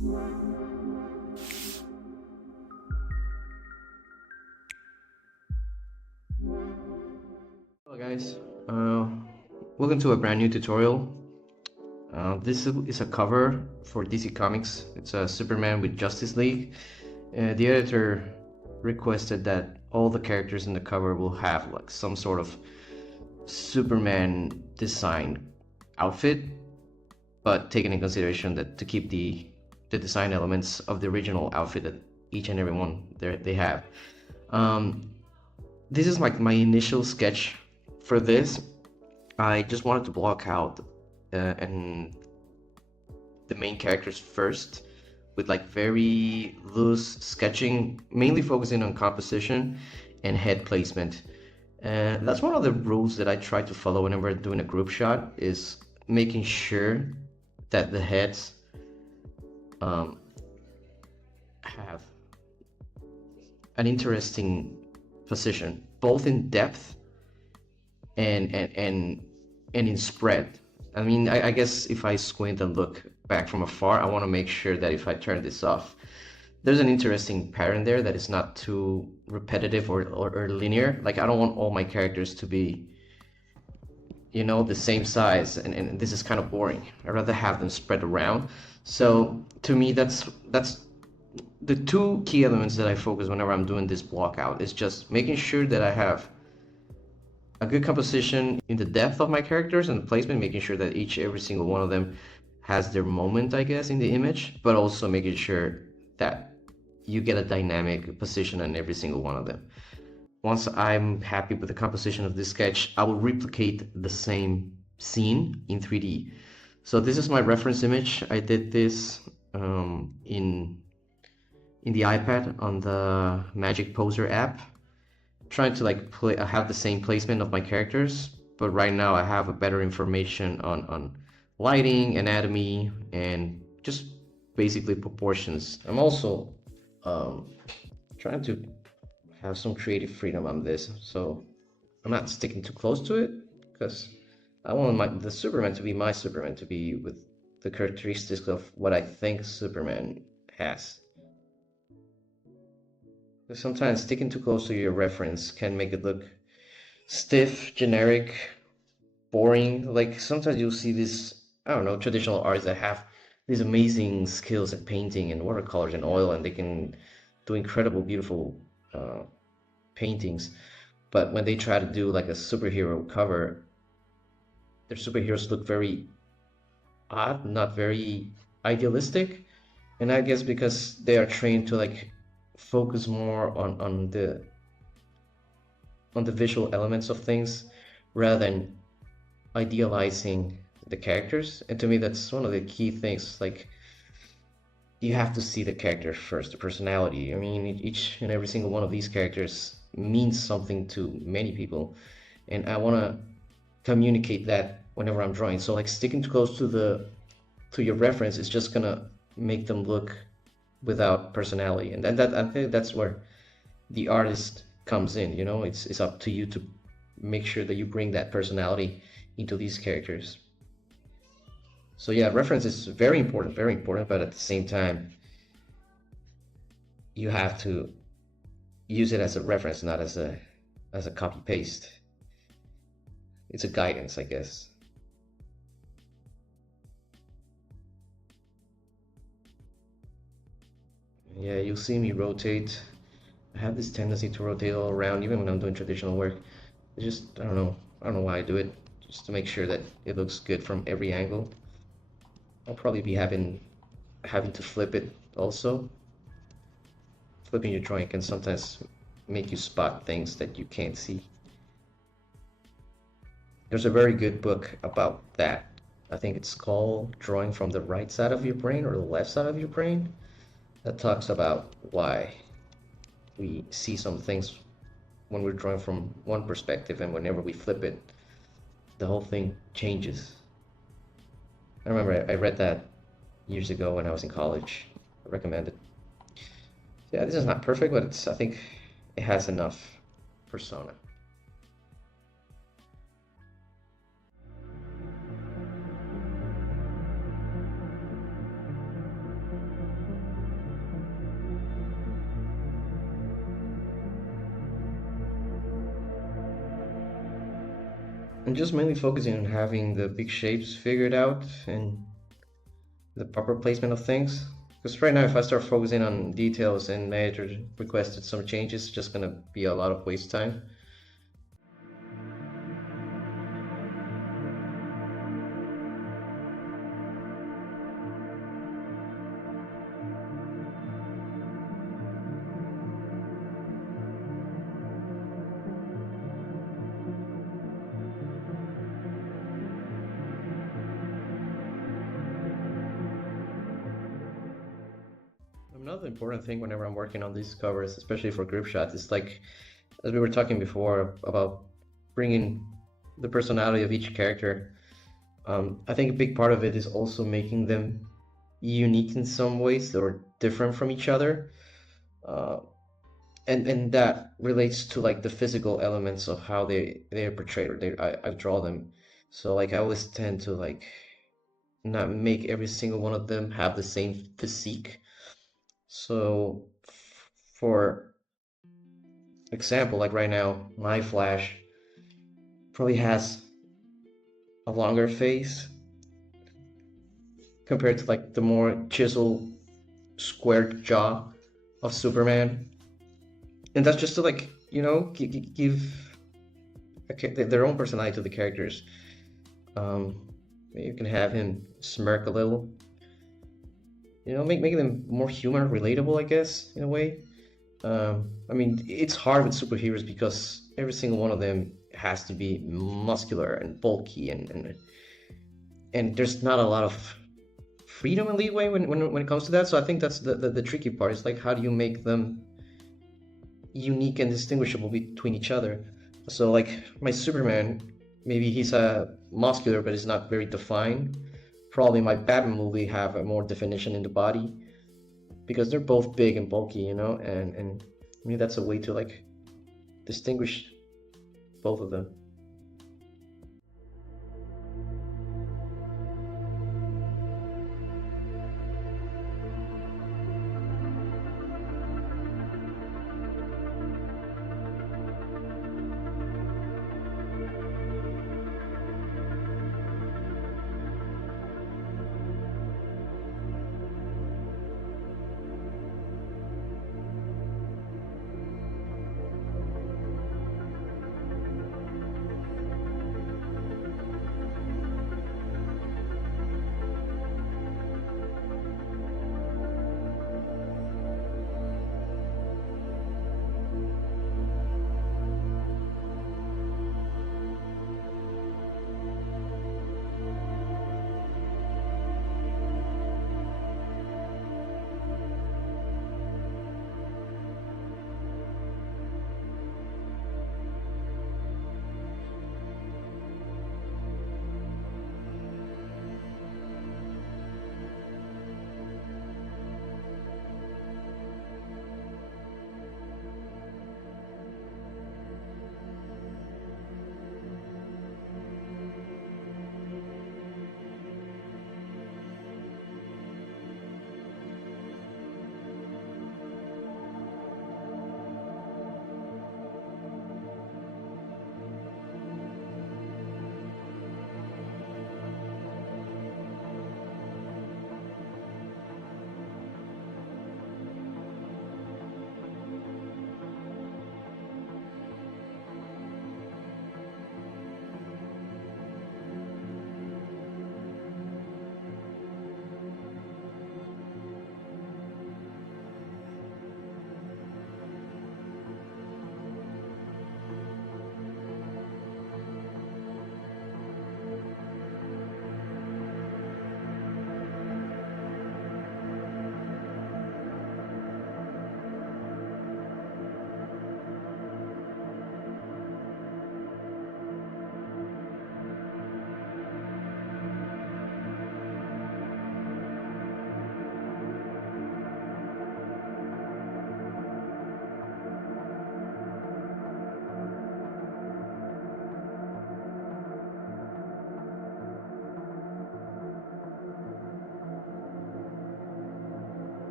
Hello guys, uh, welcome to a brand new tutorial. This is a cover for DC Comics. It's a Superman with Justice League. The editor requested that all the characters in the cover will have like some sort of Superman design outfit, but taking in consideration that to keep the design elements of the original outfit that each and every one they have. Um, this is like my initial sketch for this. I just wanted to block out and the main characters first with like very loose sketching, mainly focusing on composition and head placement. And that's one of the rules that I try to follow whenever doing a group shot, is making sure that the heads um, have an interesting position, both in depth and in spread. I mean, I guess if I squint and look back from afar, I want to make sure that if I turn this off, there's an interesting pattern there that is not too repetitive or linear. Like, I don't want all my characters to be, you know, the same size, and this is kind of boring. I'd rather have them spread around. So to me, that's the two key elements that I focus whenever I'm doing this block out, is just making sure that I have a good composition in the depth of my characters and the placement, making sure that every single one of them has their moment, I guess, in the image, but also making sure that you get a dynamic position on every single one of them. Once I'm happy with the composition of this sketch, I will replicate the same scene in 3D. So this is my reference image. I did this in the iPad on the Magic Poser app, trying to like have the same placement of my characters, but right now I have a better information on lighting, anatomy, and just basically proportions. I'm also trying to have some creative freedom on this, so I'm not sticking too close to it, because I want the Superman to be my Superman, to be with the characteristics of what I think Superman has. Sometimes sticking too close to your reference can make it look stiff, generic, boring. Like, sometimes you'll see these, I don't know, traditional artists that have these amazing skills at painting and watercolors and oil, and they can do incredible, beautiful paintings. But when they try to do like a superhero cover, their superheroes look very odd, not very idealistic. And I guess because they are trained to like focus more on the visual elements of things rather than idealizing the characters. And to me, that's one of the key things. Like, you have to see the character first, the personality. I mean, each and every single one of these characters means something to many people, and I want to communicate that whenever I'm drawing. So like, sticking too close to your reference is just gonna make them look without personality, and that I think that's where the artist comes in. You know, it's up to you to make sure that you bring that personality into these characters. So yeah, reference is very important, but at the same time, you have to use it as a reference, not as a copy paste. It's a guidance, I guess. Yeah, you'll see me rotate. I have this tendency to rotate all around, even when I'm doing traditional work. It's just, I don't know why I do it, just to make sure that it looks good from every angle. I'll probably be having to flip it also. Flipping your drawing can sometimes make you spot things that you can't see. There's a very good book about that. I think it's called Drawing from the Right Side of Your Brain or the Left Side of Your Brain, that talks about why we see some things when we're drawing from one perspective, and whenever we flip it, the whole thing changes. I remember I read that years ago when I was in college. I recommend it. Yeah, this is not perfect, but I think it has enough persona. I'm just mainly focusing on having the big shapes figured out and the proper placement of things. Because right now, if I start focusing on details and my editor requested some changes, it's just gonna be a lot of waste time. Another important thing whenever I'm working on these covers, especially for grip shots, is like, as we were talking before about bringing the personality of each character. I think a big part of it is also making them unique in some ways or different from each other. Uh, and that relates to like the physical elements of how they are portrayed or I draw them. So like I always tend to like not make every single one of them have the same physique. So for example, like right now, my Flash probably has a longer face compared to like the more chisel squared jaw of Superman. And that's just to like, give their own personality to the characters. You can have him smirk a little, making them more human, relatable, I guess, in a way. I mean, it's hard with superheroes because every single one of them has to be muscular and bulky, and there's not a lot of freedom and leeway when it comes to that. So I think that's the tricky part. Is like, how do you make them unique and distinguishable between each other? So like my Superman, maybe he's muscular, but it's not very defined. Probably my Batman movie have a more definition in the body because they're both big and bulky, and I mean that's a way to like distinguish both of them.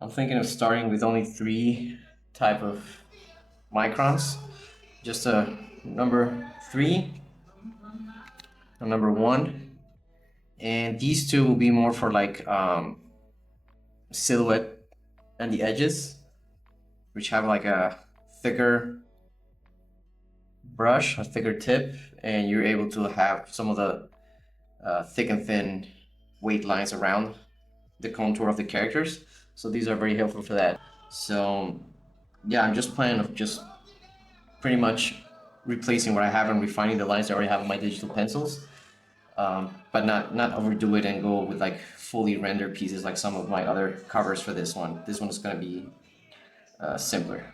I'm thinking of starting with only 3 type of microns. Just a number 3, a number 1, and these two will be more for like silhouette and the edges, which have like a thicker brush, a thicker tip, and you're able to have some of the thick and thin weight lines around the contour of the characters. So these are very helpful for that. So yeah, I'm just planning of just pretty much replacing what I have and refining the lines I already have on my digital pencils, but not overdo it and go with like fully rendered pieces like some of my other covers for this one. This one is going to be simpler.